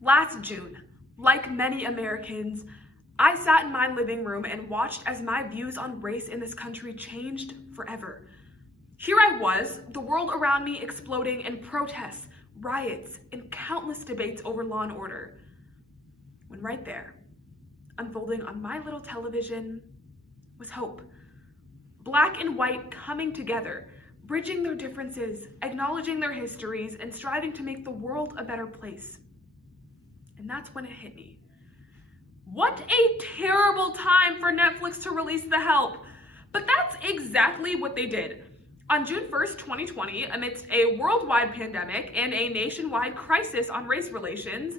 Last June, like many Americans, I sat in my living room and watched as my views on race in this country changed forever. Here I was, the world around me exploding in protests, riots, and countless debates over law and order. When right there, unfolding on my little television, was hope. Black and white coming together, bridging their differences, acknowledging their histories, and striving to make the world a better place. And that's when it hit me. What a terrible time for Netflix to release The Help. But that's exactly what they did. On June 1st, 2020, amidst a worldwide pandemic and a nationwide crisis on race relations,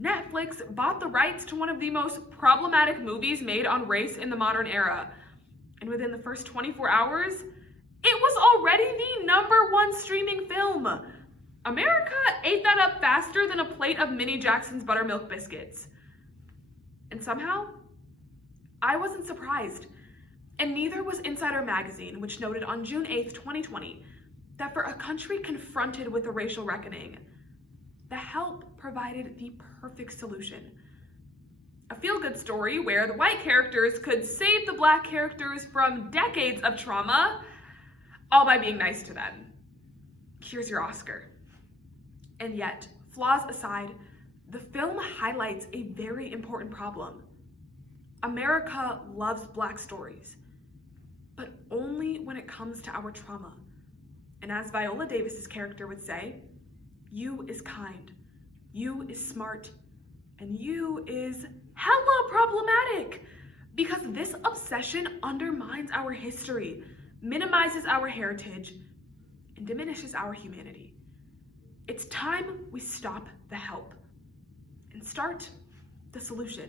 Netflix bought the rights to one of the most problematic movies made on race in the modern era. And within the first 24 hours, it was already the #1 streaming film. America ate that up faster than a plate of Minnie Jackson's buttermilk biscuits. And somehow, I wasn't surprised. And neither was Insider Magazine, which noted on June 8th, 2020, that for a country confronted with a racial reckoning, The Help provided the perfect solution. A feel-good story where the white characters could save the black characters from decades of trauma, all by being nice to them. Here's your Oscar. And yet, flaws aside, the film highlights a very important problem. America loves black stories, but only when it comes to our trauma. And as Viola Davis's character would say, you is kind, you is smart, and you is hella problematic, because this obsession undermines our history, minimizes our heritage, and diminishes our humanity. It's time we stop the help and start the solution.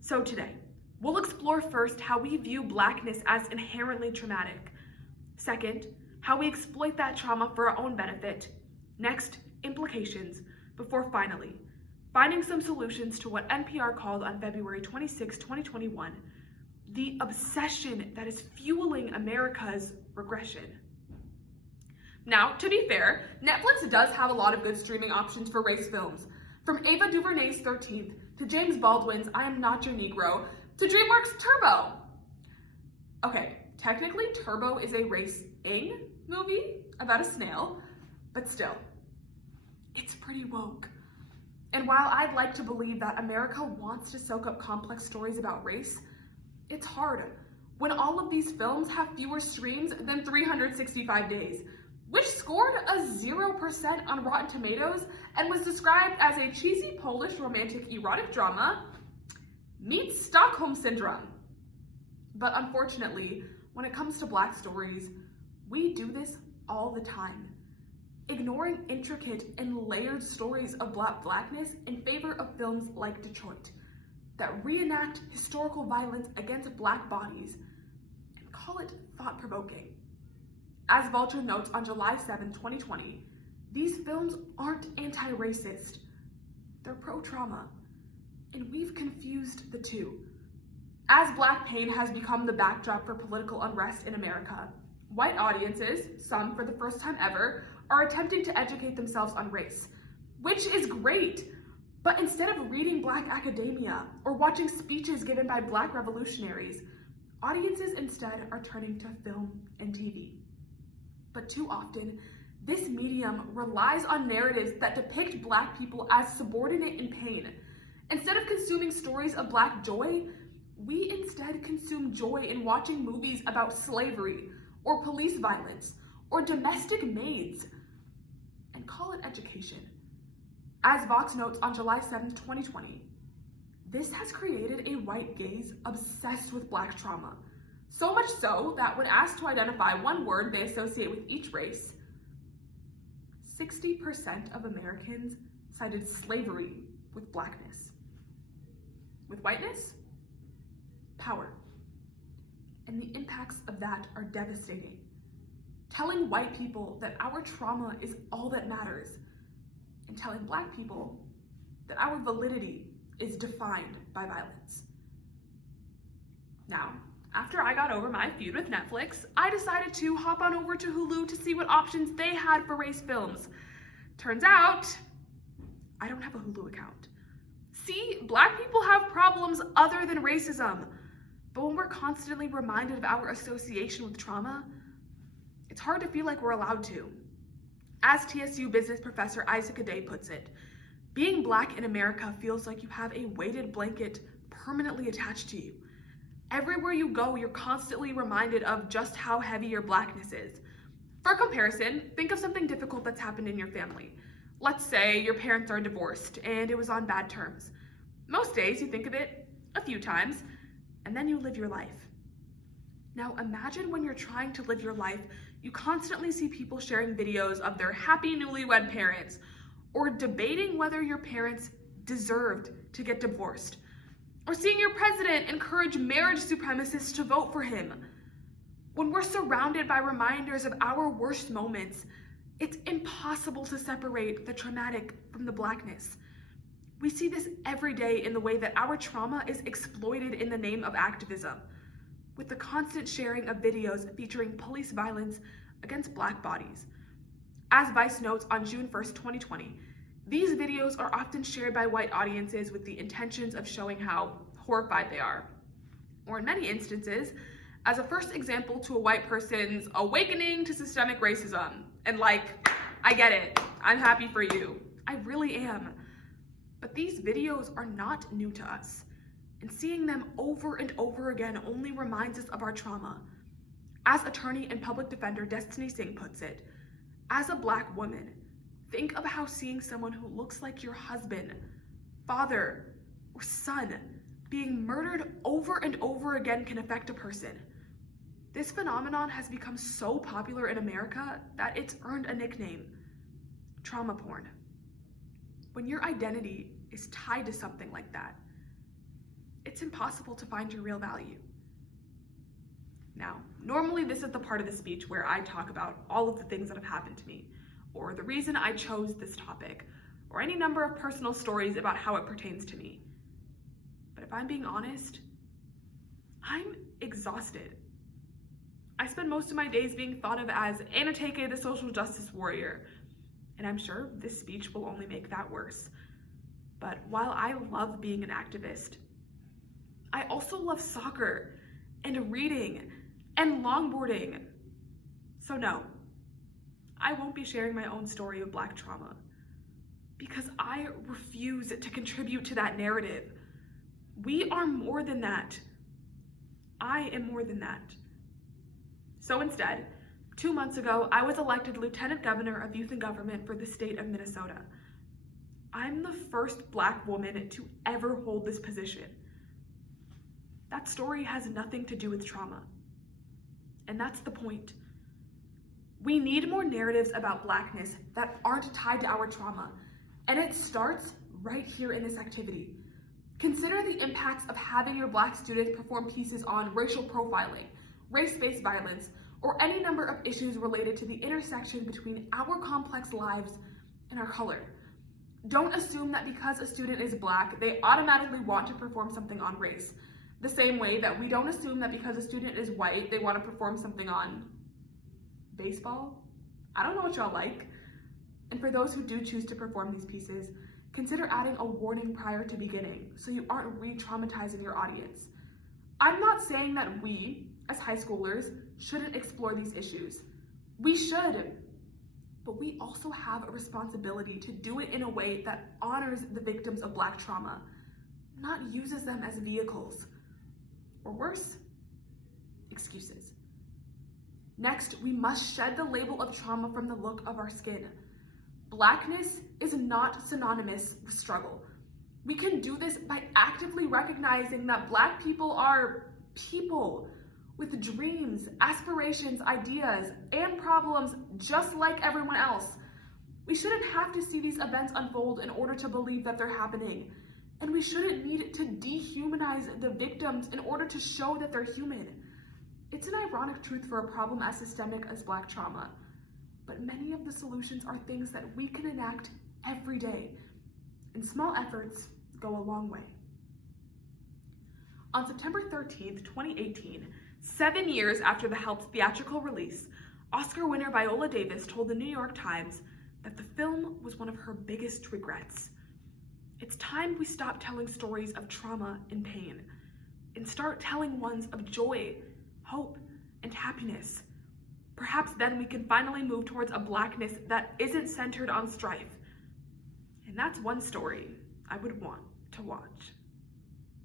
So today, we'll explore first how we view blackness as inherently traumatic. Second, how we exploit that trauma for our own benefit. Next, implications, before finally, finding some solutions to what NPR called on February 26, 2021, the obsession that is fueling America's regression. Now, to be fair, Netflix does have a lot of good streaming options for race films. From Ava DuVernay's 13th, to James Baldwin's I Am Not Your Negro, to DreamWorks' Turbo. Okay, technically Turbo is a racing movie about a snail, but still, it's pretty woke. And while I'd like to believe that America wants to soak up complex stories about race, it's hard when all of these films have fewer streams than 365 days, which scored a 0% on Rotten Tomatoes and was described as a cheesy Polish romantic erotic drama meets Stockholm Syndrome. But unfortunately, when it comes to black stories, we do this all the time, ignoring intricate and layered stories of blackness in favor of films like Detroit that reenact historical violence against black bodies and call it thought-provoking. As Vulture notes on July 7, 2020, these films aren't anti-racist, they're pro-trauma, and we've confused the two. As black pain has become the backdrop for political unrest in America, white audiences, some for the first time ever, are attempting to educate themselves on race, which is great, but instead of reading black academia or watching speeches given by black revolutionaries, audiences instead are turning to film and TV. But too often, this medium relies on narratives that depict black people as subordinate in pain. Instead of consuming stories of black joy, we instead consume joy in watching movies about slavery or police violence or domestic maids and call it education. As Vox notes on July 7th, 2020, this has created a white gaze obsessed with black trauma. So much so that when asked to identify one word they associate with each race, 60% of Americans cited slavery with blackness. With whiteness, power. And the impacts of that are devastating. Telling white people that our trauma is all that matters, and telling black people that our validity is defined by violence. Now, after I got over my feud with Netflix, I decided to hop on over to Hulu to see what options they had for race films. Turns out, I don't have a Hulu account. See, Black people have problems other than racism. But when we're constantly reminded of our association with trauma, it's hard to feel like we're allowed to. As TSU business professor Anneteke Adoga puts it, being Black in America feels like you have a weighted blanket permanently attached to you. Everywhere you go, you're constantly reminded of just how heavy your Blackness is. For comparison, think of something difficult that's happened in your family. Let's say your parents are divorced and it was on bad terms. Most days you think of it a few times, and then you live your life. Now imagine when you're trying to live your life, you constantly see people sharing videos of their happy newlywed parents, or debating whether your parents deserved to get divorced, or seeing your president encourage marriage supremacists to vote for him. When we're surrounded by reminders of our worst moments, it's impossible to separate the traumatic from the Blackness. We see this every day in the way that our trauma is exploited in the name of activism, with the constant sharing of videos featuring police violence against Black bodies. As Vice notes on June 1st, 2020, these videos are often shared by white audiences with the intentions of showing how horrified they are, or in many instances, as a first example to a white person's awakening to systemic racism. And like, I get it, I'm happy for you. I really am. But these videos are not new to us, and seeing them over and over again only reminds us of our trauma. As attorney and public defender Destiny Singh puts it, as a Black woman, think of how seeing someone who looks like your husband, father, or son being murdered over and over again can affect a person. This phenomenon has become so popular in America that it's earned a nickname: trauma porn. When your identity is tied to something like that, it's impossible to find your real value. Now, normally this is the part of the speech where I talk about all of the things that have happened to me, or the reason I chose this topic, or any number of personal stories about how it pertains to me. But if I'm being honest, I'm exhausted. I spend most of my days being thought of as Anneteke, the social justice warrior, and I'm sure this speech will only make that worse. But while I love being an activist, I also love soccer and reading and longboarding. So no, I won't be sharing my own story of Black trauma, because I refuse to contribute to that narrative. We are more than that. I am more than that. So instead, 2 months ago, I was elected Lieutenant Governor of Youth and Government for the state of Minnesota. I'm the first Black woman to ever hold this position. That story has nothing to do with trauma. And that's the point. We need more narratives about Blackness that aren't tied to our trauma. And it starts right here in this activity. Consider the impacts of having your Black students perform pieces on racial profiling, race-based violence, or any number of issues related to the intersection between our complex lives and our color. Don't assume that because a student is Black, they automatically want to perform something on race. The same way that we don't assume that because a student is white, they want to perform something on baseball. I don't know what y'all like. And for those who do choose to perform these pieces, consider adding a warning prior to beginning so you aren't re-traumatizing your audience. I'm not saying that we, as high schoolers, shouldn't explore these issues. We should, but we also have a responsibility to do it in a way that honors the victims of Black trauma, not uses them as vehicles, or worse, excuses. Next, we must shed the label of trauma from the look of our skin. Blackness is not synonymous with struggle. We can do this by actively recognizing that Black people are people with dreams, aspirations, ideas, and problems just like everyone else. We shouldn't have to see these events unfold in order to believe that they're happening. And we shouldn't need to dehumanize the victims in order to show that they're human. It's an ironic truth for a problem as systemic as Black trauma, but many of the solutions are things that we can enact every day, and small efforts go a long way. On September 13th, 2018, 7 years after the Help's theatrical release, Oscar winner Viola Davis told the New York Times that the film was one of her biggest regrets. It's time we stop telling stories of trauma and pain and start telling ones of joy, hope, and happiness. Perhaps then we can finally move towards a Blackness that isn't centered on strife. And that's one story I would want to watch.